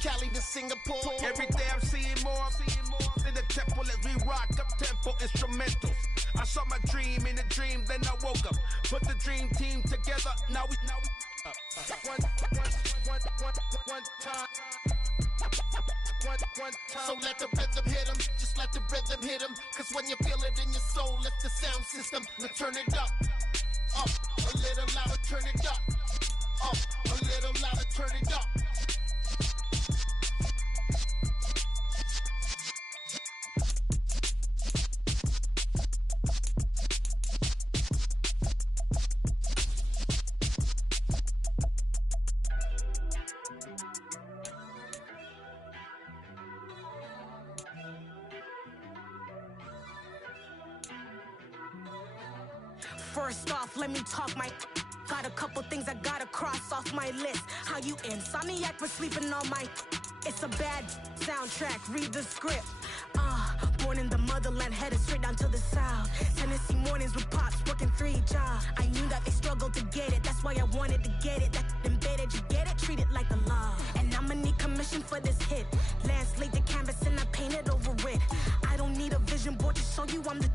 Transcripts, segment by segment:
Cali to Singapore. Every day I'm seeing more in the temple as we rock up tempo instrumentals. I saw my dream in a dream, then I woke up. Put the dream team together, now we one time. So let the rhythm hit 'em, just let the rhythm hit 'em. Cause when you feel it in your soul, lift the sound system, now turn it up. Up, a little louder, turn it up. Up, a little louder, turn it up. First off, let me talk my... Got a couple things I gotta cross off my list. How you insomniac for sleeping on my... It's a bad soundtrack, read the script. Born in the motherland, headed straight down to the south. Tennessee mornings with pops, working 3 jobs. I knew that they struggled to get it, that's why I wanted to get it. That embedded, you get it, treat it like a law. And I'ma need commission for this hit. Lance laid the canvas and I painted over it. I don't need a vision board to show you I'm the...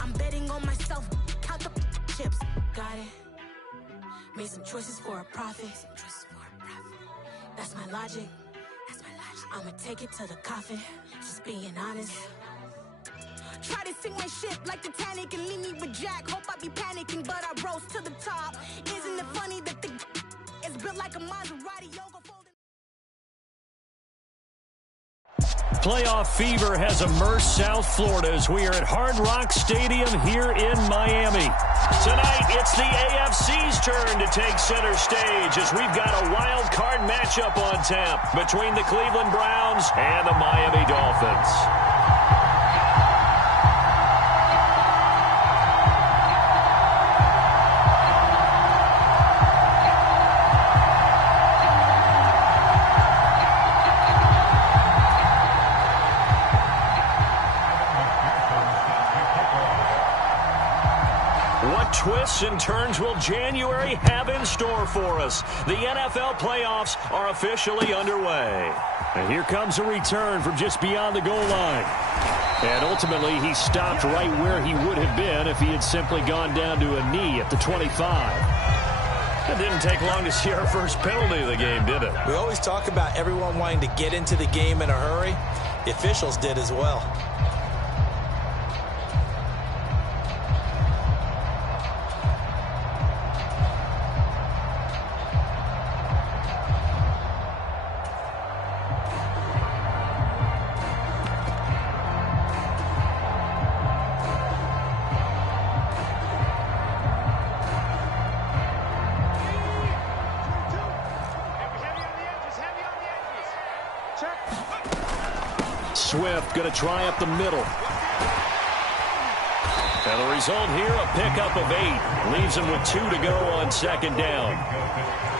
I'm betting on myself, count the chips. Got it. Made some choices for a profit. That's my logic. I'ma take it to the coffin. Just being honest. Try to sink my ship like Titanic and leave me with Jack. Hope I be panicking, but I rose to the top. Isn't it funny that the is built like a Maserati yoga folding? Playoff fever has immersed South Florida as we are at Hard Rock Stadium here in Miami. Tonight, it's the AFC's turn to take center stage as we've got a wild card matchup on tap between the Cleveland Browns and the Miami Dolphins. Twists and turns will January have in store for us? The NFL playoffs are officially underway. And here comes a return from just beyond the goal line. And ultimately, he stopped right where he would have been if he had simply gone down to a knee at the 25. It didn't take long to see our first penalty of the game, did it? We always talk about everyone wanting to get into the game in a hurry. The officials did as well. Swift going to try up the middle. And the result here, a pickup of 8. Leaves him with 2 to go on second down.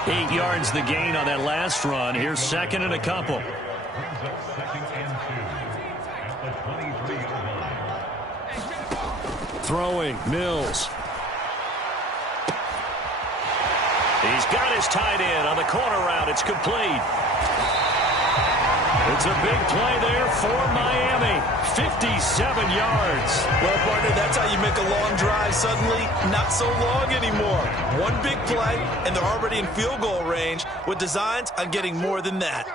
8 yards the gain on that last run. Here's second and a couple. Throwing, Mills. He's got his tight end on the corner route. It's complete. It's a big play there for Miami. 57 yards. Well, partner, that's how you make a long drive suddenly not so long anymore. One big play, and they're already in field goal range with designs on getting more than that.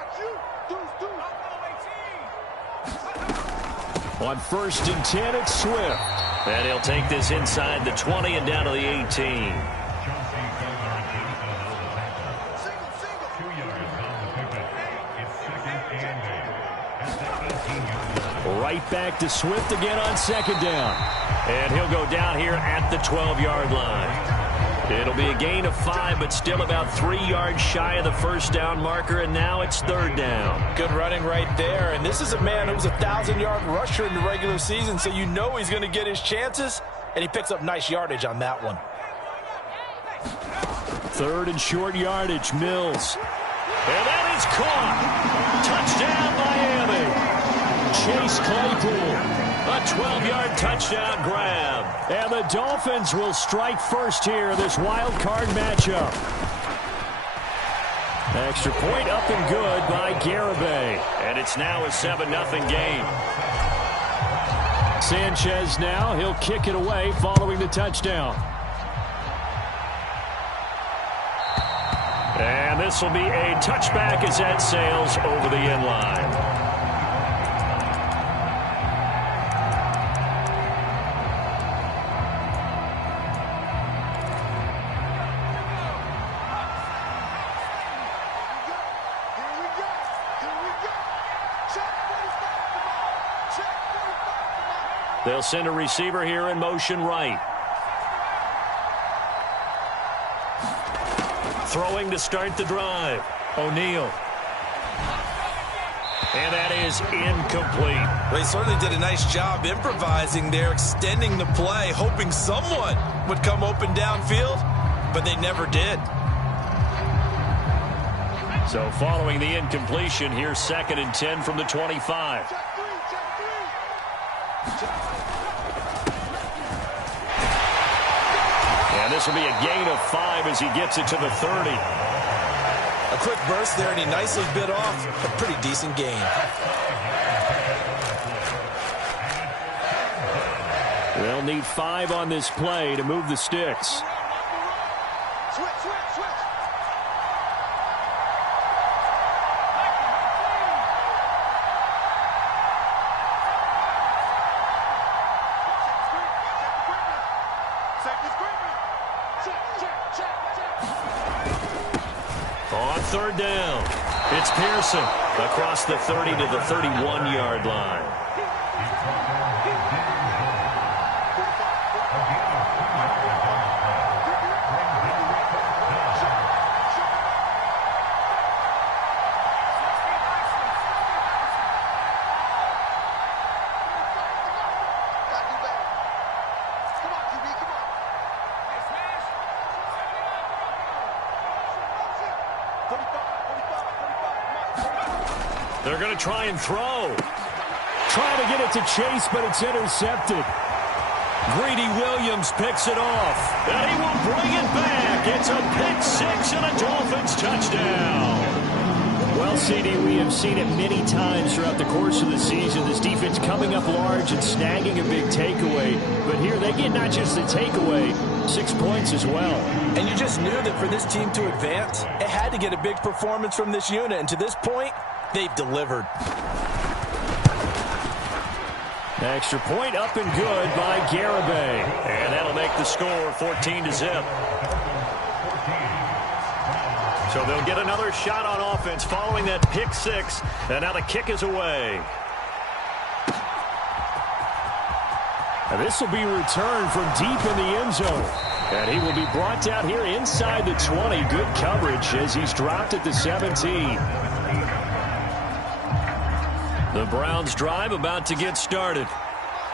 On 1st and 10, it's Swift. And he'll take this inside the 20 and down to the 18. Right back to Swift again on second down. And he'll go down here at the 12-yard line. It'll be a gain of 5, but still about 3 yards shy of the first down marker, and now it's third down. Good running right there, and this is a man who was a 1,000-yard rusher in the regular season, so you know he's going to get his chances, and he picks up nice yardage on that one. Third and short yardage, Mills. And that is caught. Touchdown, Miami. Chase Claypool, a 12-yard touchdown grab. And the Dolphins will strike first here, this wild card matchup. Extra point up and good by Garibay. And it's now a 7-0 game. Sanchez now, he'll kick it away following the touchdown. And this will be a touchback as that sails over the end line. They'll send a receiver here in motion right. Throwing to start the drive. O'Neal. And that is incomplete. They certainly did a nice job improvising there, extending the play, hoping someone would come open downfield, but they never did. So following the incompletion, here's 2nd and 10 from the 25. And this will be a gain of 5 as he gets it to the 30. A quick burst there, and he nicely bit off a pretty decent gain. They'll need 5 on this play to move the sticks. On 3rd down, it's Pearson across the 30 to the 31-yard line. They're going to try and throw. Trying to get it to Chase, but it's intercepted. Greedy Williams picks it off. And he will bring it back. It's a pick 6 and a Dolphins touchdown. Well, CD, we have seen it many times throughout the course of the season. This defense coming up large and snagging a big takeaway. But here they get not just the takeaway, 6 points as well. And you just knew that for this team to advance, it had to get a big performance from this unit. And to this point, they've delivered. Extra point up and good by Garibay. And that'll make the score 14-0. So they'll get another shot on offense following that pick 6. And now the kick is away. And this will be returned from deep in the end zone. And he will be brought down here inside the 20. Good coverage as he's dropped at the 17. The Browns drive about to get started.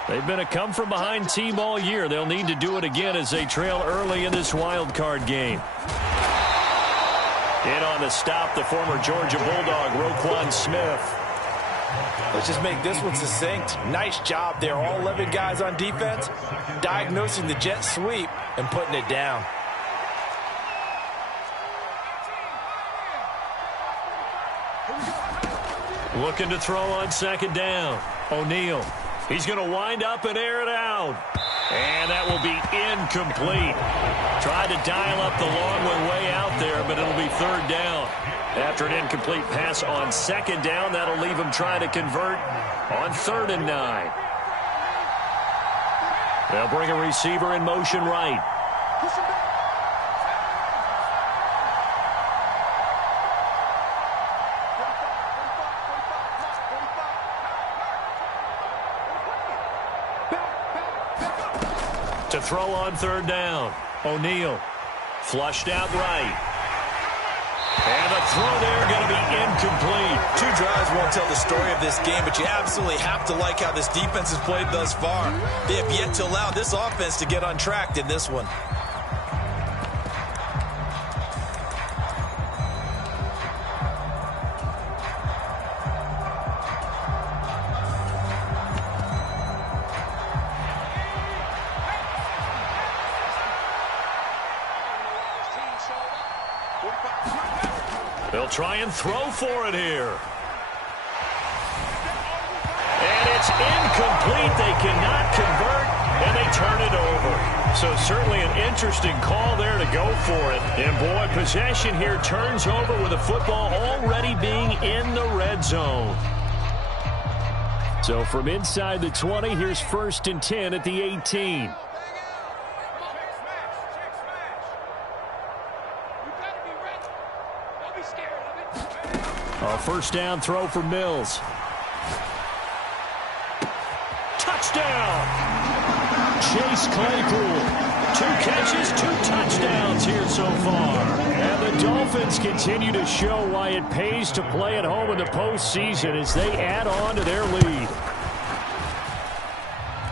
They've been a come-from-behind team all year. They'll need to do it again as they trail early in this wild card game. In on the stop, the former Georgia Bulldog, Roquan Smith. Let's just make this one succinct. Nice job there. All 11 guys on defense, diagnosing the jet sweep and putting it down. Looking to throw on 2nd down. O'Neal. He's going to wind up and air it out. And that will be incomplete. Tried to dial up the long one way out there, but it'll be 3rd down. After an incomplete pass on 2nd down, that'll leave him trying to convert on 3rd and 9. They'll bring a receiver in motion right. To throw on 3rd down. O'Neal flushed out right. And the throw there going to be incomplete. 2 drives won't tell the story of this game, but you absolutely have to like how this defense has played thus far. They have yet to allow this offense to get untracked in this one. They'll try and throw for it here. And it's incomplete. They cannot convert, and they turn it over. So certainly an interesting call there to go for it. And boy, possession here turns over with the football already being in the red zone. So from inside the 20, here's 1st and 10 at the 18. A first down throw for Mills. Touchdown! Chase Claypool. 2 catches, 2 touchdowns here so far. And the Dolphins continue to show why it pays to play at home in the postseason as they add on to their lead.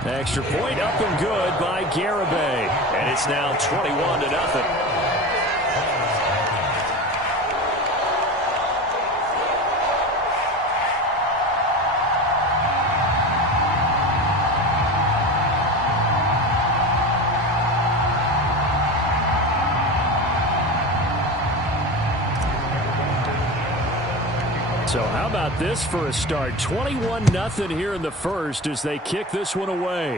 Extra point up and good by Garibay. And it's now 21-0. So how about this for a start? 21-0 here in the first as they kick this one away.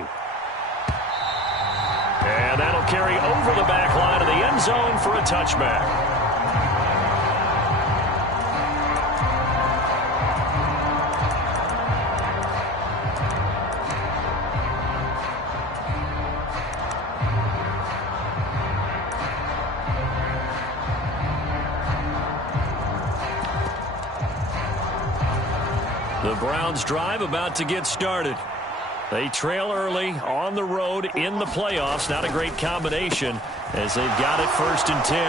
And that'll carry over the back line of the end zone for a touchback. The Browns drive about to get started. They trail early on the road in the playoffs. Not a great combination as they've got it 1st and 10.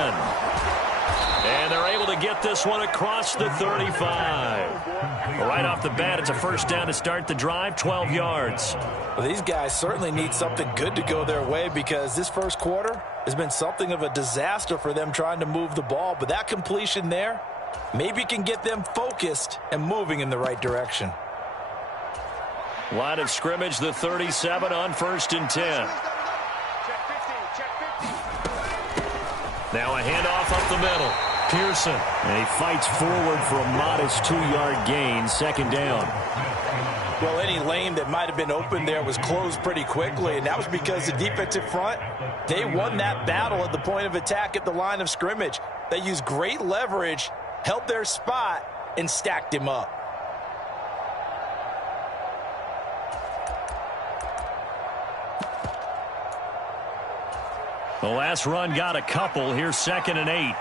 And they're able to get this one across the 35. Right off the bat, it's a first down to start the drive, 12 yards. Well, these guys certainly need something good to go their way because this first quarter has been something of a disaster for them trying to move the ball. But that completion there maybe can get them focused and moving in the right direction. Line of scrimmage, the 37 on 1st and 10. Now a handoff up the middle. Pearson. And he fights forward for a modest 2-yard gain, 2nd down. Well, any lane that might have been open there was closed pretty quickly, and that was because the defensive front, they won that battle at the point of attack at the line of scrimmage. They used great leverage, held their spot, and stacked him up. The last run got a couple. Here's 2nd and 8.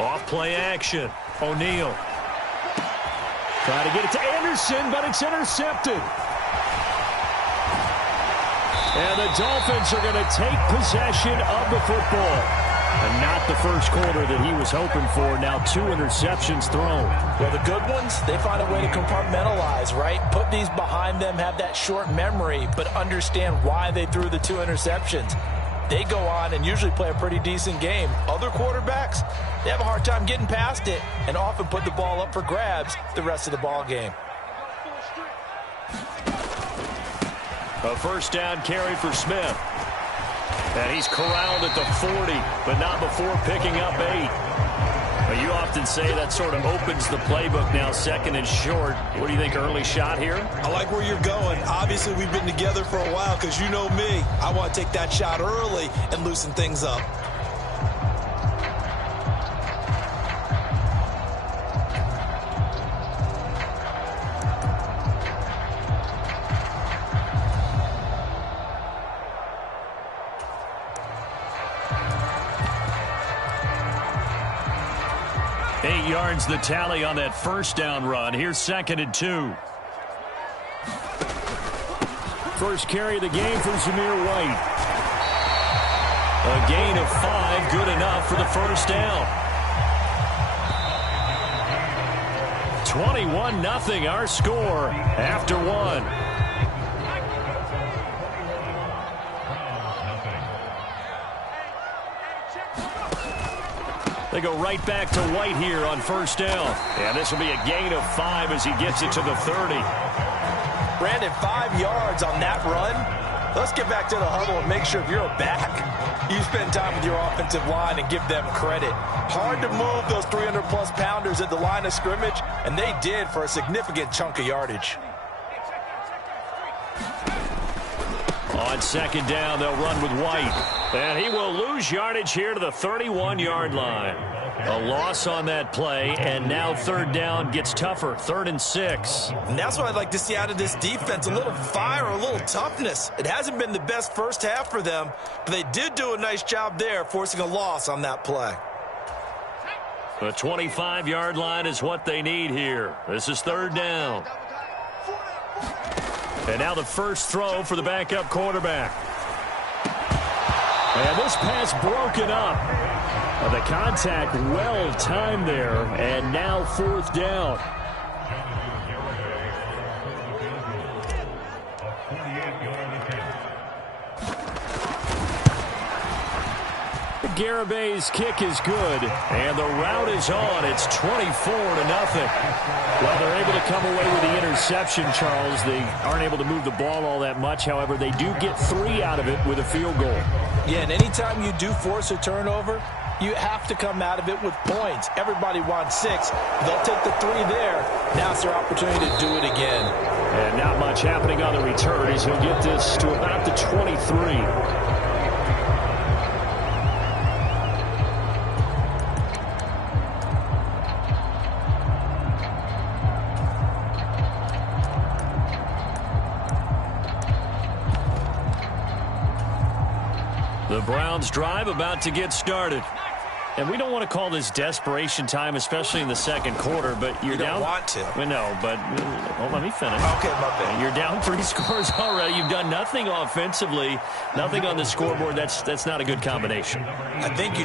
Off play action. O'Neal. Try to get it to Anderson, but it's intercepted. And the Dolphins are going to take possession of the football. And not the first quarter that he was hoping for. Now 2 interceptions thrown. Well, the good ones, they find a way to compartmentalize, right? Put these behind them, have that short memory, but understand why they threw the 2 interceptions. They go on and usually play a pretty decent game. Other quarterbacks, they have a hard time getting past it and often put the ball up for grabs the rest of the ball game. A first down carry for Smith. And he's corralled at the 40, but not before picking up 8. But you often say that sort of opens the playbook now, 2nd and short. What do you think, early shot here? I like where you're going. Obviously, we've been together for a while because you know me. I want to take that shot early and loosen things up. The tally on that first down run. Here's 2nd and 2. First carry of the game for Zamir White. A gain of 5, good enough for the first down. 21-0 our score after 1. They go right back to White here on first down. And this will be a gain of 5 as he gets it to the 30. Brandon, 5 yards on that run. Let's get back to the huddle and make sure if you're a back, you spend time with your offensive line and give them credit. Hard to move those 300-plus pounders at the line of scrimmage, and they did for a significant chunk of yardage. On second down, they'll run with White. And he will lose yardage here to the 31-yard line. A loss on that play, and now third down gets tougher, 3rd and 6. And that's what I'd like to see out of this defense, a little fire, a little toughness. It hasn't been the best first half for them, but they did do a nice job there, forcing a loss on that play. The 25-yard line is what they need here. This is third down. And now the first throw for the backup quarterback. And this pass broken up. The contact well timed there, and now 4th down. Garabay's kick is good, and the route is on. It's 24-0. Well, they're able to come away with the interception, Charles. They aren't able to move the ball all that much. However, they do get 3 out of it with a field goal. Yeah, and anytime you do force a turnover, you have to come out of it with points. Everybody wants 6. They'll take the 3 there. Now it's their opportunity to do it again. And not much happening on the return as he'll get this to about the 23. The Browns drive about to get started. And we don't want to call this desperation time, especially in the second quarter, but you're down. You don't want to. Well, no, but well, let me finish. Okay, my bad. You're down 3 scores already. You've done nothing offensively, nothing on the scoreboard. That's not a good combination. I think you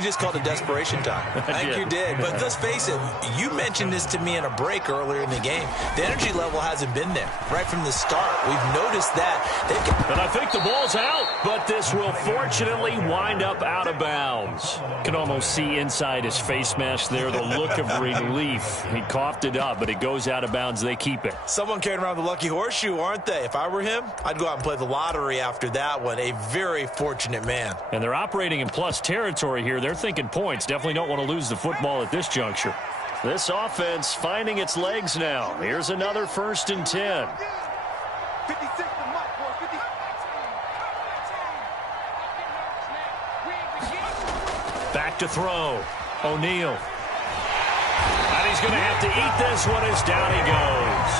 just called it desperation time. I think you did. But let's face it, you mentioned this to me in a break earlier in the game. The energy level hasn't been there right from the start. We've noticed that. And I think the ball's out, but this will fortunately wind up out of bounds. Can almost see inside his face mask there the look of relief. He coughed it up, but it goes out of bounds. They keep it. Someone carrying around the lucky horseshoe, aren't they? If I were him, I'd go out and play the lottery after that one. A very fortunate man. And they're operating in plus territory here. They're thinking points. Definitely don't want to lose the football at this juncture. This offense finding its legs now. Here's another 1st and 10. Back to throw. O'Neal. And he's going to have to eat this one as down he goes.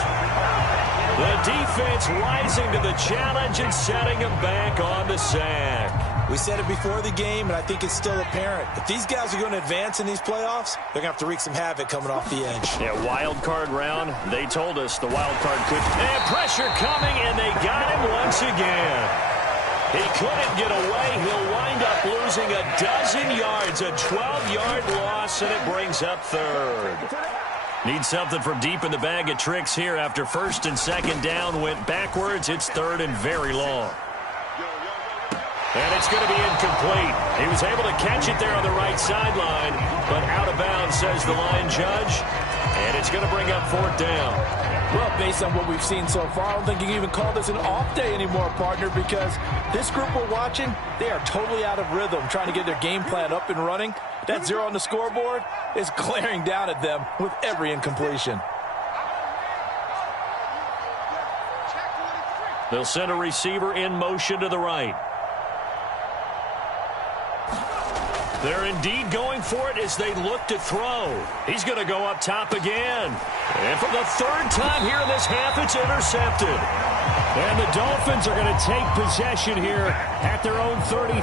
The defense rising to the challenge and setting him back on the sack. We said it before the game, and I think it's still apparent. If these guys are going to advance in these playoffs, they're going to have to wreak some havoc coming off the edge. Yeah, wild card round. They told us the wild card could. And pressure coming, and they got him once again. He couldn't get away. He'll wind up losing a dozen yards, a 12-yard loss, and it brings up 3rd. Need something from deep in the bag of tricks here after 1st and 2nd down went backwards. It's 3rd and very long. And it's going to be incomplete. He was able to catch it there on the right sideline, but out of bounds, says the line judge. And it's going to bring up 4th down. Well, based on what we've seen so far, I don't think you can even call this an off day anymore, partner, because this group we're watching, they are totally out of rhythm, trying to get their game plan up and running. That 0 on the scoreboard is glaring down at them with every incompletion. They'll send a receiver in motion to the right. They're indeed going for it as they look to throw. He's going to go up top again. And for the 3rd time here in this half, it's intercepted. And the Dolphins are going to take possession here at their own 33.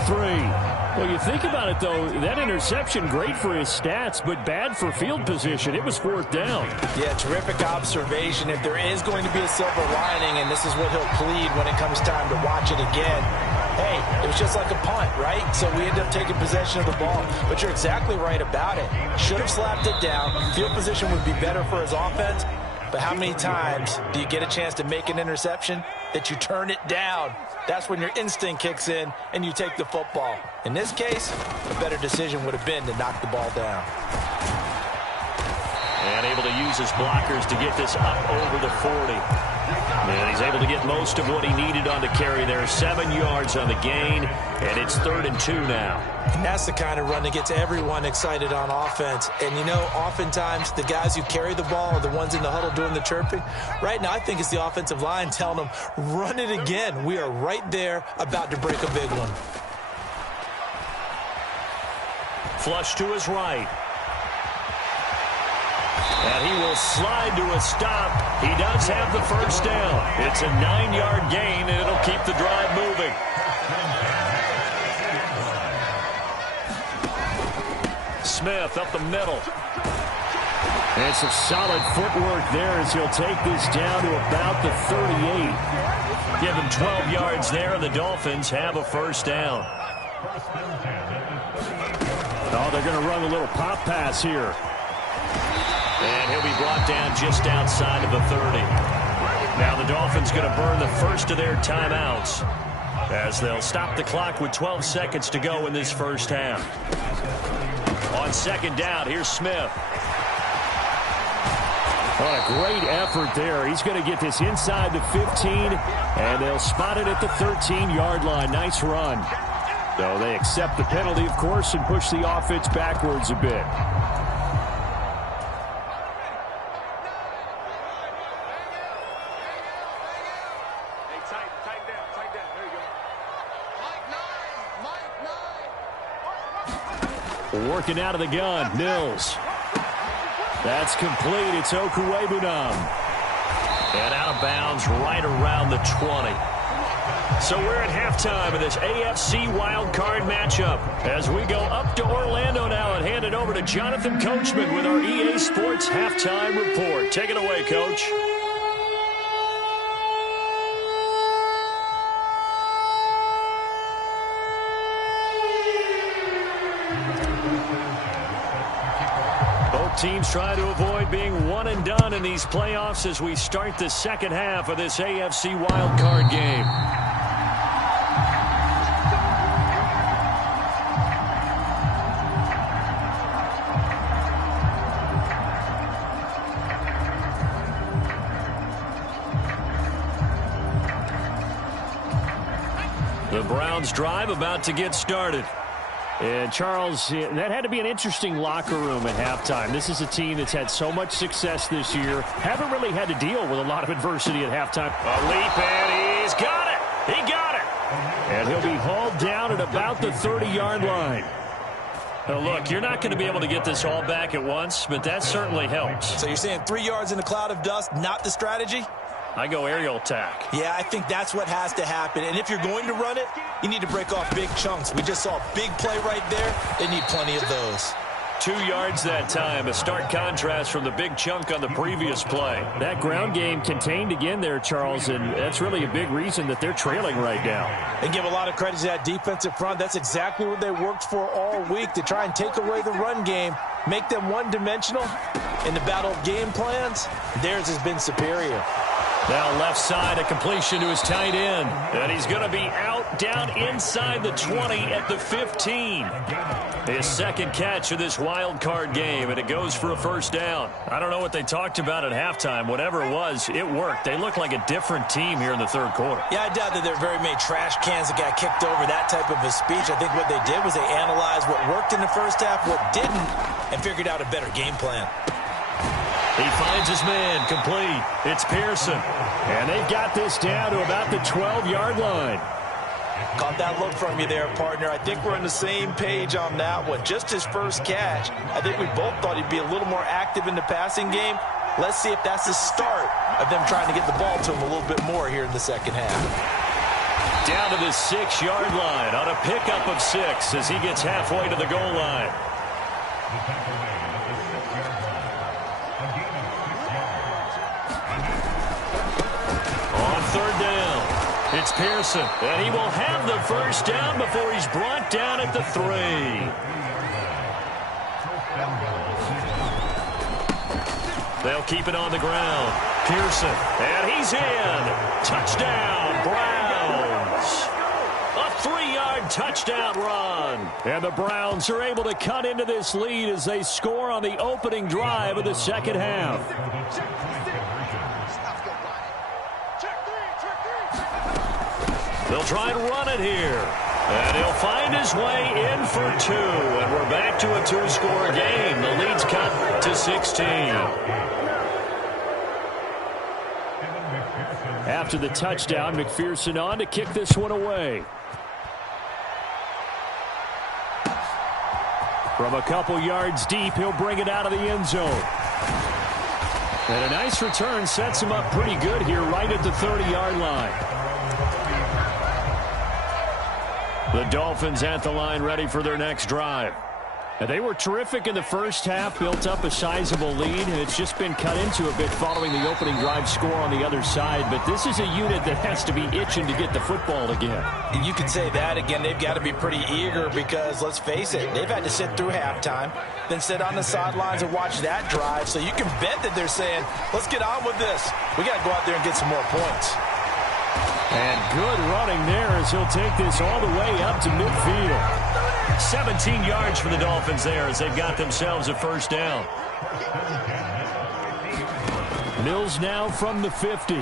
Well, you think about it, though, that interception, great for his stats, but bad for field position. It was 4th down. Yeah, terrific observation. If there is going to be a silver lining, and this is what he'll plead when it comes time to watch it again, hey, it was just like a punt, right? So we end up taking possession of the ball. But you're exactly right about it. Should have slapped it down. Field position would be better for his offense. But how many times do you get a chance to make an interception that you turn it down? That's when your instinct kicks in and you take the football. In this case, a better decision would have been to knock the ball down. And able to use his blockers to get this up over the 40. And he's able to get most of what he needed on the carry there. 7 yards on the gain, and it's 3rd and 2 now. And that's the kind of run that gets everyone excited on offense. And, you know, oftentimes the guys who carry the ball are the ones in the huddle doing the chirping. Right now, I think it's the offensive line telling them, run it again. We are right there about to break a big one. Flush to his right. And he will slide to a stop. He does have the first down. It's a 9-yard gain, and it'll keep the drive moving. Smith up the middle. And some solid footwork there as he'll take this down to about the 38. Give him 12 yards there, and the Dolphins have a first down. Oh, they're going to run a little pop pass here. And he'll be brought down just outside of the 30. Now the Dolphins going to burn the first of their timeouts as they'll stop the clock with 12 seconds to go in this first half. On second down, here's Smith. What a great effort there. He's going to get this inside the 15, and they'll spot it at the 13-yard line. Nice run. So they accept the penalty, of course, and push the offense backwards a bit. Working out of the gun, Mills. That's complete. It's Okuwebunam. And out of bounds right around the 20. So we're at halftime of this AFC wildcard matchup as we go up to Orlando now and hand it over to Jonathan Coachman with our EA Sports Halftime Report. Take it away, Coach. Teams trying to avoid being one and done in these playoffs as we start the second half of this AFC wildcard game. The Browns drive about to get started. And, Charles, that had to be an interesting locker room at halftime. This is a team that's had so much success this year. Haven't really had to deal with a lot of adversity at halftime. A leap, and he's got it. He got it. And he'll be hauled down at about the 30-yard line. Now, look, you're not going to be able to get this all back at once, but that certainly helps. So you're saying 3 yards in a cloud of dust, not the strategy? I go aerial attack. Yeah, I think that's what has to happen. And if you're going to run it, you need to break off big chunks. We just saw a big play right there. They need plenty of those. 2 yards that time. A stark contrast from the big chunk on the previous play. That ground game contained again there, Charles, and that's really a big reason that they're trailing right now. And give a lot of credit to that defensive front. That's exactly what they worked for all week, to try and take away the run game, make them one-dimensional. In the battle of game plans, theirs has been superior. Now left side, a completion to his tight end. And he's going to be out down inside the 20 at the 15. His second catch of this wild card game, and it goes for a first down. I don't know what they talked about at halftime. Whatever it was, it worked. They look like a different team here in the third quarter. Yeah, I doubt that there are very many trash cans that got kicked over, that type of a speech. I think what they did was they analyzed what worked in the first half, what didn't, and figured out a better game plan. He finds his man, complete. It's Pearson. And they've got this down to about the 12-yard line. Caught that look from you there, partner. I think we're on the same page on that one. Just his first catch. I think we both thought he'd be a little more active in the passing game. Let's see if that's the start of them trying to get the ball to him a little bit more here in the second half. Down to the 6-yard line on a pickup of 6 as he gets halfway to the goal line. Third down. It's Pearson, and he will have the first down before he's brought down at the 3. They'll keep it on the ground. Pearson, and he's in. Touchdown, Browns. A 3-yard touchdown run. And the Browns are able to cut into this lead as they score on the opening drive of the second half. They'll try and run it here. And he'll find his way in for 2. And we're back to a 2-score game. The lead's cut to 16. After the touchdown, McPherson on to kick this one away. From a couple yards deep, he'll bring it out of the end zone. And a nice return sets him up pretty good here right at the 30-yard line. The Dolphins at the line ready for their next drive. And they were terrific in the first half, built up a sizable lead, and it's just been cut into a bit following the opening drive score on the other side. But this is a unit that has to be itching to get the football again. You could say that again. They've got to be pretty eager because, let's face it, they've had to sit through halftime, then sit on the sidelines and watch that drive. So you can bet that they're saying, let's get on with this. We got to go out there and get some more points. And good running there as he'll take this all the way up to midfield. 17 yards for the Dolphins there as they've got themselves a first down. Mills now from the 50.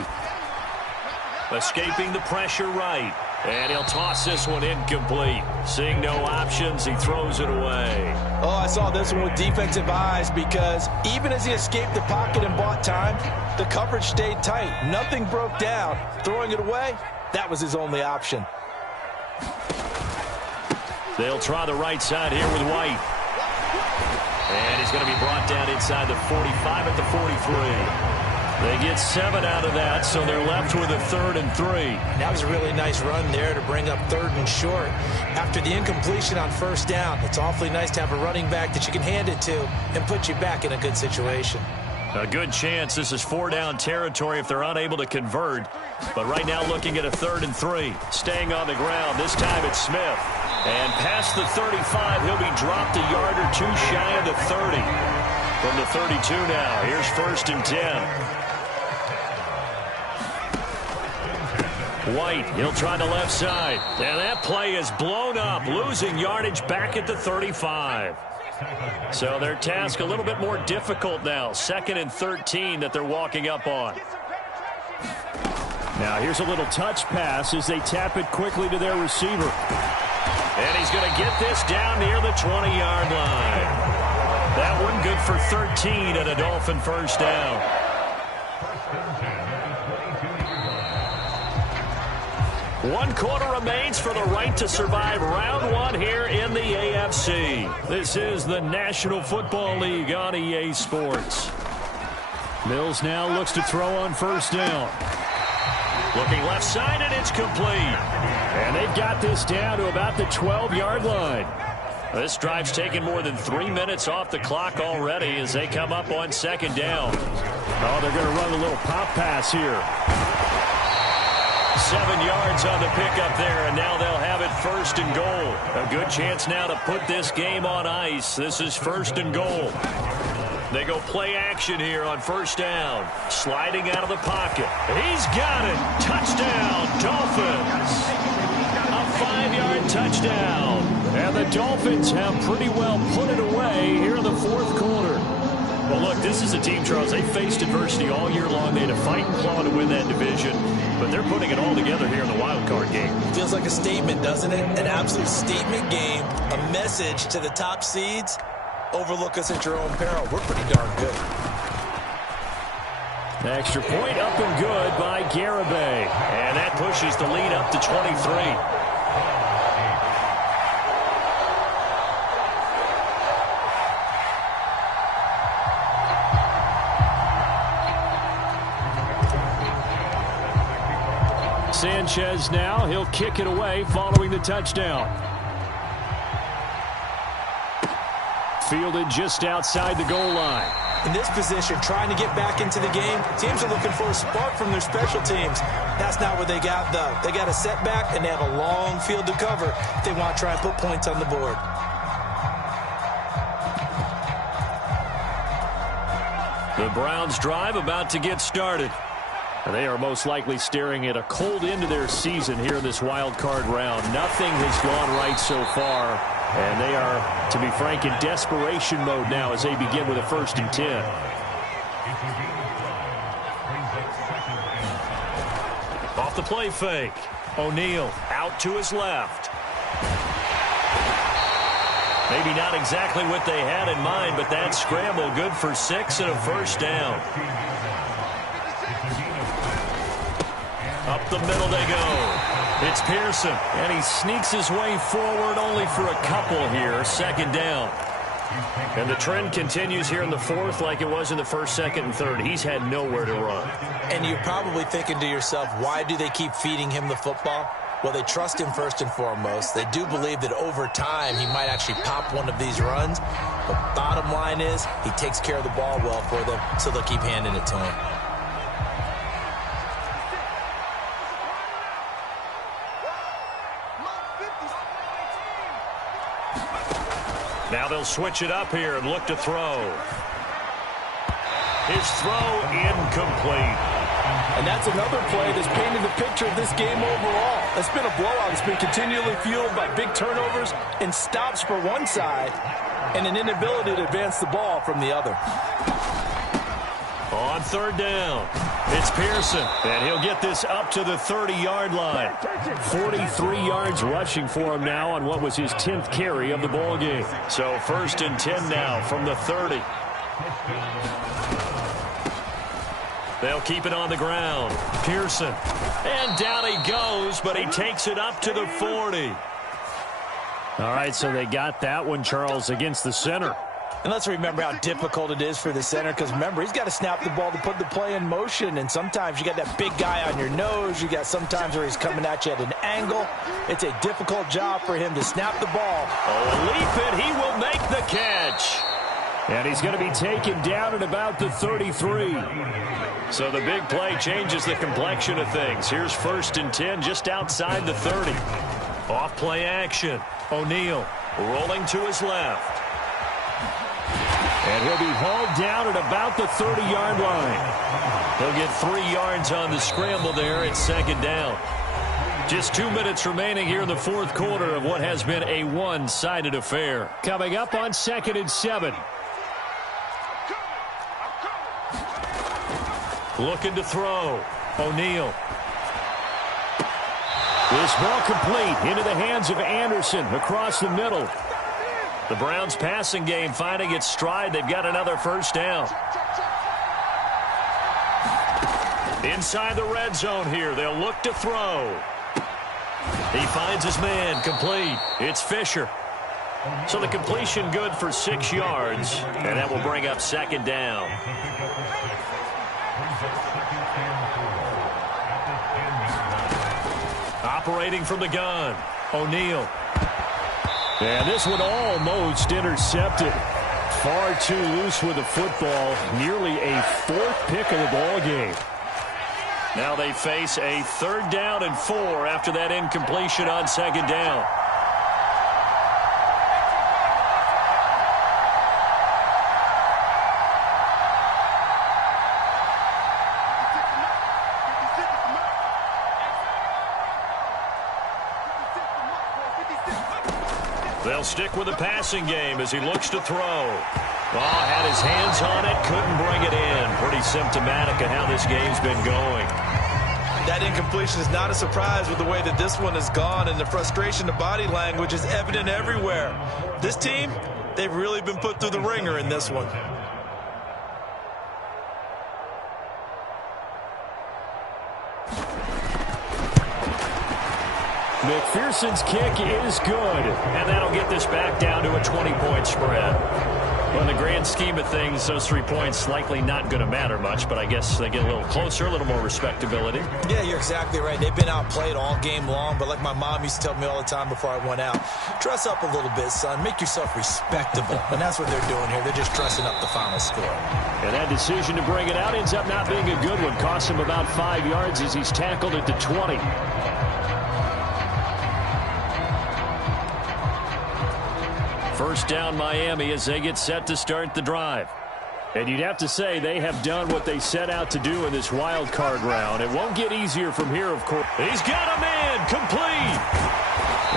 Escaping the pressure right. And he'll toss this one incomplete. Seeing no options, he throws it away. Oh, I saw this one with defensive eyes because even as he escaped the pocket and bought time, the coverage stayed tight. Nothing broke down. Throwing it away, that was his only option. They'll try the right side here with White. And he's going to be brought down inside the 45 at the 43. They get 7 out of that, so they're left with a 3rd and 3. That was a really nice run there to bring up 3rd and short. After the incompletion on first down, it's awfully nice to have a running back that you can hand it to and put you back in a good situation. A good chance this is 4-down territory if they're unable to convert. But right now looking at a 3rd and 3. Staying on the ground. This time it's Smith. And past the 35, he'll be dropped a yard or 2 shy of the 30. From the 32 now, here's 1st and 10. White, he'll try the left side. And that play is blown up, losing yardage back at the 35. So their task a little bit more difficult now. 2nd and 13 that they're walking up on. Now here's a little touch pass as they tap it quickly to their receiver. And he's going to get this down near the 20-yard line. That one good for 13 and a Dolphin first down. One quarter remains for the right to survive round 1 here in the AFC. This is the National Football League on EA Sports. Mills now looks to throw on first down. Looking left side, and it's complete. And they've got this down to about the 12-yard line. This drive's taken more than 3 minutes off the clock already as they come up on 2nd down. Oh, they're going to run a little pop pass here. 7 yards on the pickup there, and now they'll have it 1st and goal. A good chance now to put this game on ice. This is 1st and goal. They go play action here on first down. Sliding out of the pocket. He's got it. Touchdown, Dolphins. A 5-yard touchdown. And the Dolphins have pretty well put it away here in the 4th quarter. Well, look, this is a team, Charles. They faced adversity all year long. They had to fight and claw to win that division. But they're putting it all together here in the wild card game. Feels like a statement, doesn't it? An absolute statement game. A message to the top seeds. Overlook us at your own peril. We're pretty darn good. Extra point up and good by Garibay. And that pushes the lead up to 23. Sanchez now, he'll kick it away following the touchdown. Fielded just outside the goal line. In this position, trying to get back into the game, teams are looking for a spark from their special teams. That's not what they got, though. They got a setback, and they have a long field to cover if they want to try and put points on the board. The Browns drive about to get started. And they are most likely staring at a cold end to their season here in this wild card round. Nothing has gone right so far. And they are, to be frank, in desperation mode now as they begin with a 1st and 10. Off the play fake. O'Neal out to his left. Maybe not exactly what they had in mind, but that scramble good for 6 and a 1st down. Up the middle they go. It's Pearson, and he sneaks his way forward only for a couple here. 2nd down. And the trend continues here in the 4th like it was in the 1st, 2nd, and 3rd. He's had nowhere to run. And you're probably thinking to yourself, why do they keep feeding him the football? Well, they trust him first and foremost. They do believe that over time he might actually pop one of these runs. But bottom line is he takes care of the ball well for them, so they'll keep handing it to him. Now they'll switch it up here and look to throw. His throw incomplete. And that's another play that's painted the picture of this game overall. It's been a blowout. It's been continually fueled by big turnovers and stops for one side and an inability to advance the ball from the other. On 3rd down, it's Pearson, and he'll get this up to the 30-yard line. 43 yards rushing for him now on what was his 10th carry of the ball game. So 1st and 10 now from the 30. They'll keep it on the ground. Pearson, and down he goes, but he takes it up to the 40. All right, so they got that one, Charles, against the center. And let's remember how difficult it is for the center, because remember, he's got to snap the ball to put the play in motion, and sometimes you got that big guy on your nose. You got sometimes where he's coming at you at an angle. It's a difficult job for him to snap the ball. Oh, leap it, he will make the catch. And he's going to be taken down at about the 33. So the big play changes the complexion of things. Here's 1st and 10 just outside the 30. Off play action. O'Neal rolling to his left. And he'll be hauled down at about the 30-yard line. He'll get 3 yards on the scramble there at 2nd down. Just 2 minutes remaining here in the 4th quarter of what has been a one-sided affair. Coming up on 2nd and 7. Looking to throw. O'Neal. This ball complete into the hands of Anderson across the middle. The Browns passing game finding its stride. They've got another 1st down. Inside the red zone here. They'll look to throw. He finds his man. Complete. It's Fisher. So the completion good for 6 yards. And that will bring up 2nd down. Operating from the gun. O'Neal. And this one almost intercepted. Far too loose with the football. Nearly a 4th pick of the ball game. Now they face a 3rd down and 4 after that incompletion on 2nd down. They'll stick with the passing game as he looks to throw. Oh, had his hands on it, couldn't bring it in. Pretty symptomatic of how this game's been going. That incompletion is not a surprise with the way that this one has gone, and the frustration, the body language is evident everywhere. This team, they've really been put through the ringer in this one. McPherson's kick is good, and that'll get this back down to a 20-point spread. Well, in the grand scheme of things, those 3 points likely not going to matter much, but I guess they get a little closer, a little more respectability. Yeah, you're exactly right. They've been outplayed all game long, but like my mom used to tell me all the time before I went out, dress up a little bit, son. Make yourself respectable. And that's what they're doing here. They're just dressing up the final score. And that decision to bring it out ends up not being a good one. Costs him about 5 yards as he's tackled at the 20. First down Miami as they get set to start the drive. And you'd have to say they have done what they set out to do in this wild card round. It won't get easier from here, of course. He's got a man complete.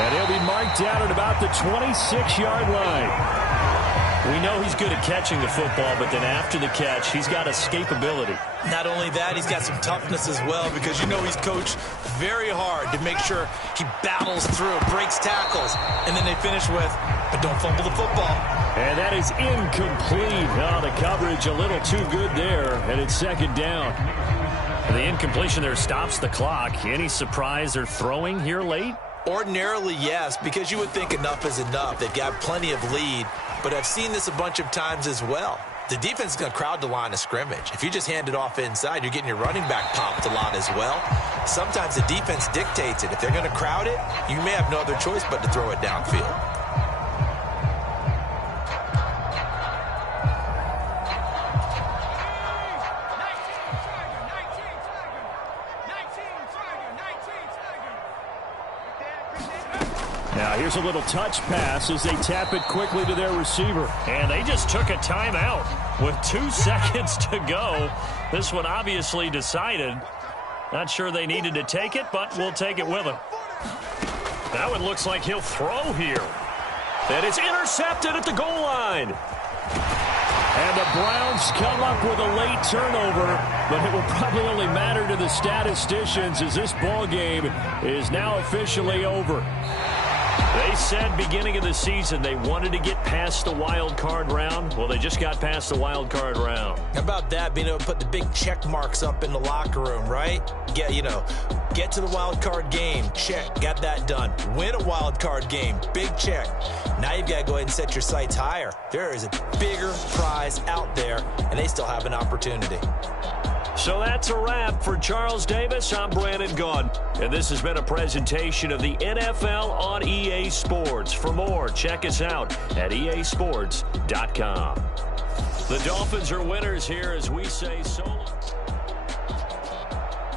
And he'll be marked down at about the 26-yard line. We know he's good at catching the football, but then after the catch, he's got escapability. Not only that, he's got some toughness as well, because you know he's coached very hard to make sure he battles through, breaks tackles, and then they finish with, but don't fumble the football. And that is incomplete. Oh, the coverage a little too good there, and it's second down. The incompletion there stops the clock. Any surprise they're throwing here late? Ordinarily, yes, because you would think enough is enough. They've got plenty of lead, but I've seen this a bunch of times as well. The defense is going to crowd the line of scrimmage. If you just hand it off inside, you're getting your running back popped a lot as well. Sometimes the defense dictates it. If they're going to crowd it, you may have no other choice but to throw it downfield. Now here's a little touch pass as they tap it quickly to their receiver. And they just took a timeout with 2 seconds to go. This one obviously decided. Not sure they needed to take it, but we'll take it with them. That one looks like he'll throw here. And it's intercepted at the goal line. And the Browns come up with a late turnover, but it will probably only matter to the statisticians as this ball game is now officially over. They said beginning of the season they wanted to get past the wild card round. Well, they just got past the wild card round. How about that, being able to put the big check marks up in the locker room, right? Get to the wild card game, check, got that done. Win a wild card game, big check. Now you've got to go ahead and set your sights higher. There is a bigger prize out there, and they still have an opportunity. So that's a wrap for Charles Davis. I'm Brandon Gaudin. And this has been a presentation of the NFL on EA Sports. For more, check us out at easports.com. The Dolphins are winners here as we say so long.